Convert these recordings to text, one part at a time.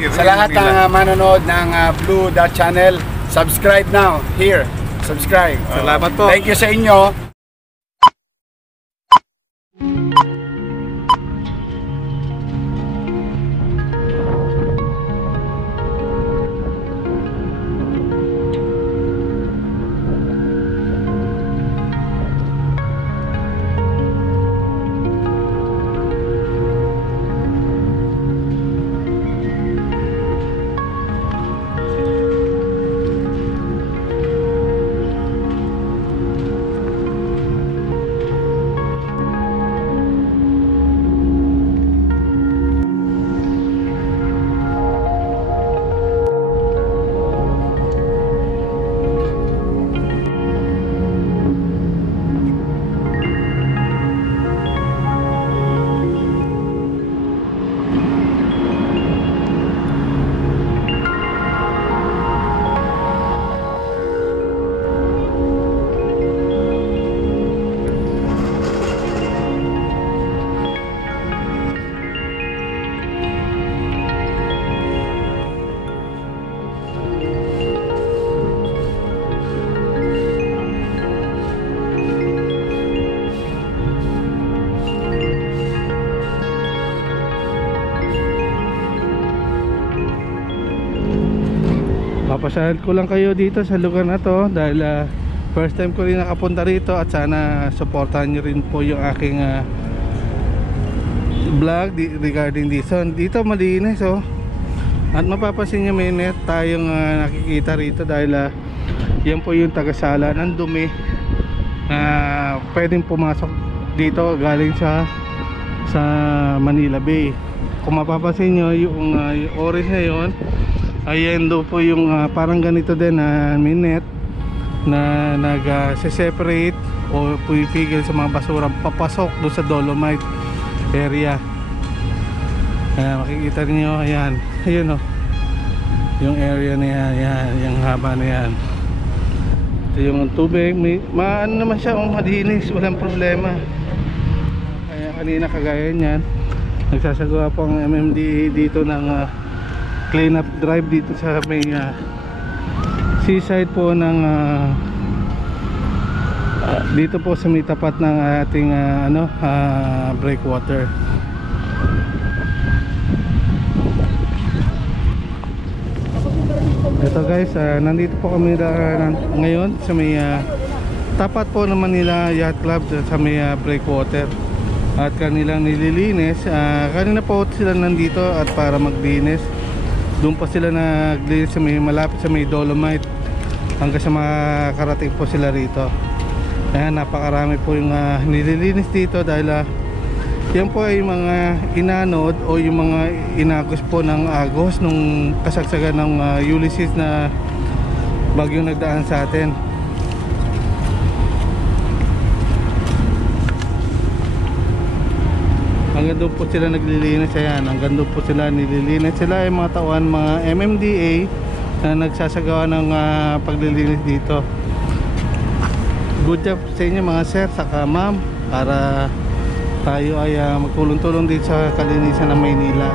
Sa lahat ng manonood ng Blue Dot Channel, subscribe now, here, subscribe. Salamat po. Thank you sa inyo. Papasyal ko lang kayo dito sa lugar na to dahil first time ko rin nakapunta rito at sana supportahan nyo rin po yung aking vlog regarding dito. Dito malinis oh. At mapapansin nyo may net tayong nakikita rito dahil yan po yung tagasala ng dumi na pwedeng pumasok dito galing sa Manila Bay. Kung mapapansin nyo yung orange na yun, ayan do po yung parang ganito din na may net na nag-separate o pumipigil sa mga basura papasok doon sa Dolomite area. Makikita niyo ayan, ayun oh, yung area na yan, yan, yung haba na yan. Ito yung tubig, maano naman siya, malinis, walang problema. Kaya kanina kagaya niyan, nagsasagawa po ang MMDA dito ng clean up drive dito sa may seaside po ng dito po sa may tapat ng ating breakwater. Ito guys, nandito po kami ngayon sa may tapat po ng Manila Yacht Club sa may breakwater at kanilang nililinis. Kanina po sila nandito at para maglinis. Doon pa sila naglinis sa may malapit sa may Dolomite hanggang sa makarating po sila rito. Ayan, napakarami po yung nililinis dito dahil yan po ay mga inanod o yung mga inagos po ng Agos nung kasagsagan ng Ulysses na bagyong nagdaan sa atin. Hanggang doon po sila naglilinis. Ayan, hanggang doon po sila nililinis. Sila ay mga tauhan, mga MMDA na nagsasagawa ng paglilinis dito. Good job sa inyo mga sir, saka ma'am, para tayo ay magtulong-tulong dito sa kalinisan ng Maynila.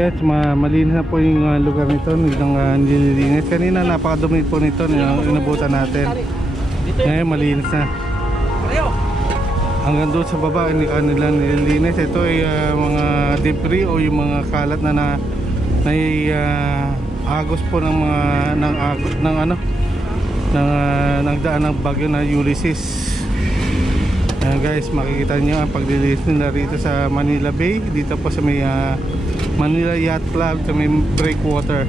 guys, malinis na po yung lugar nito, nililinis. Kanina napakadumi po nito, inabutan natin. Ngayon malinis na. Hanggang doon sa baba, hindi nila nililinis. Ito ay mga debris o yung mga kalat na agos po ng mga ng daan ng bagyo na Ulysses. Ayan guys, makikita nyo ang paglilinis nila rito sa Manila Bay, dito po sa may Manila Yacht Club sa may breakwater.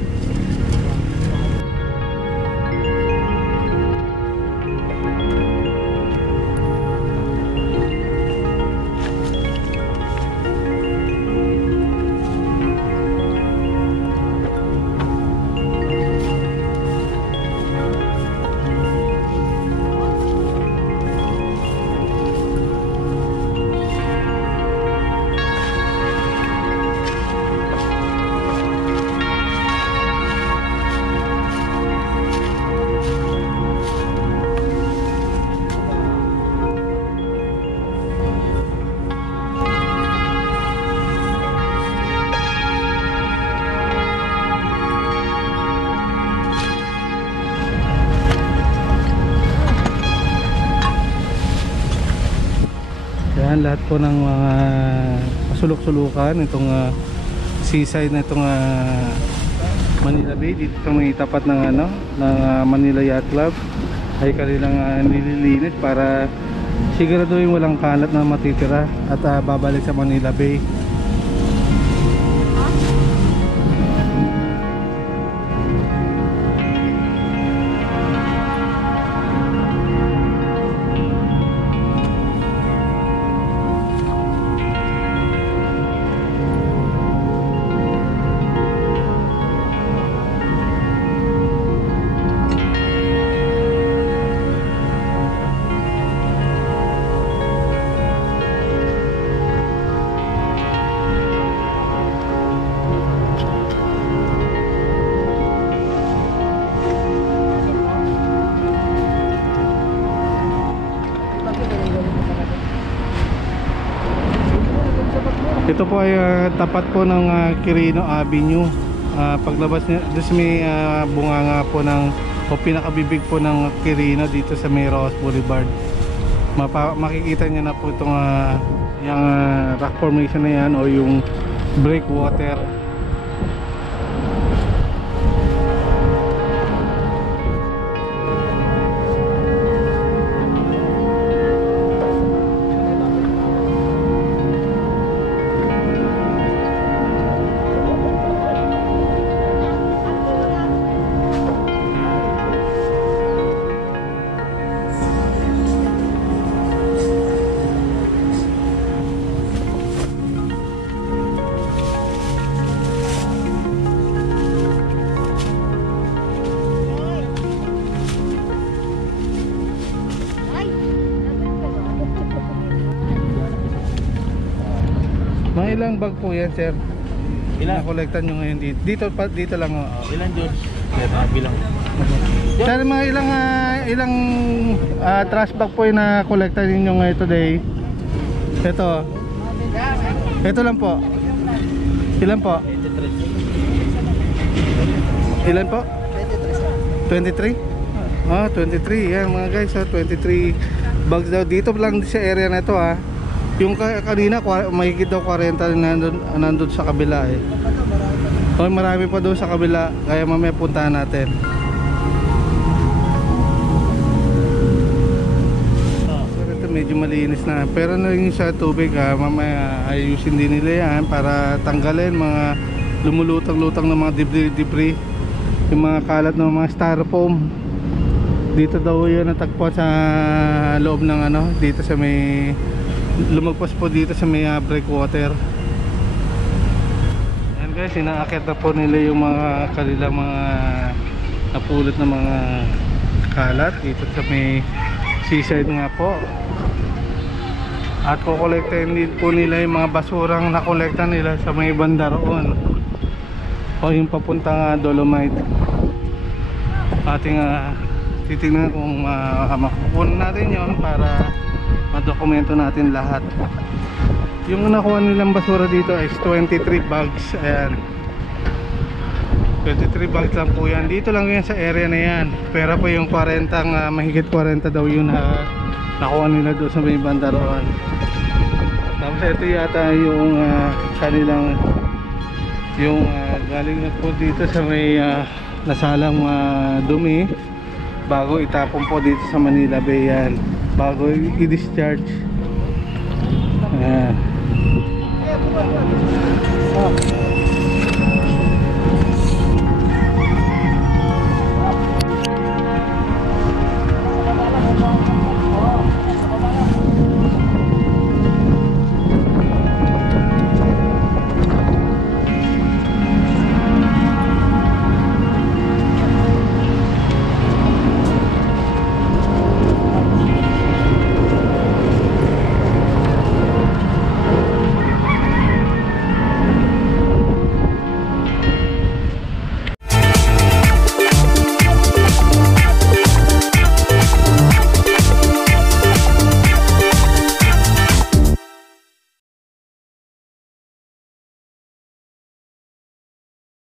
Yan, lahat po ng mga pasulok-sulukan itong seaside na itong Manila Bay, dito sa may tapat ng ng Manila Yacht Club ay kanilang nililinis para siguraduhin walang kalat na matitira at babalik sa Manila Bay. Ito po ay tapat po ng Quirino Avenue. Paglabas niya, doon may bunganga po ng o pinakabibig po ng Quirino dito sa may Ross Boulevard. Makikita niyo na po itong yung rock formation na yan o yung breakwater. Mga ilang bag po yan, sir? Ilan? Nakolektan nyo ngayon dito? Dito lang. Ilan doon? Bilang. Sir, mga ilang trash bag po yung nakolektan ninyo ngayon today? Ito. Ito lang po. Ilan po? 23. Ilan po? 23. 23. Yan mga guys, 23 bags daw. Dito lang sa area na ito Yung kanina mahigit daw 40 nandun sa kabila marami pa doon sa kabila, kaya mamaya puntahan natin. Ito medyo malinis na, pero na rin sa tubig mamaya ayusin din nila yan para tanggalin mga lumulutang-lutang na mga debris, yung mga kalat ng mga styrofoam. Dito daw yun natagpuan sa loob ng dito sa may lumagpas po dito sa may breakwater. Ayan guys, inaakit na po nila yung mga kanilang mga napulot na mga kalat dito sa may seaside nga po. At kukolektahin din po nila yung mga basurang nakolekta nila sa may banda roon o yung papuntang Dolomite. Ating titingnan kung makukunan natin yon para madokumento natin lahat. Yung nakuha nilang basura dito is 23 bags. Ayan, 23 bags lang po yan. Dito lang yan sa area na yan. Pero po yung 40, mahigit 40 daw yun na nakuha nila doon sa may banda roon. Tapos ito yata yung kanilang yung galing na po dito sa may nasalang dumi bago itapon po dito sa Manila Bay yan. Bago i-discharge. Ayan.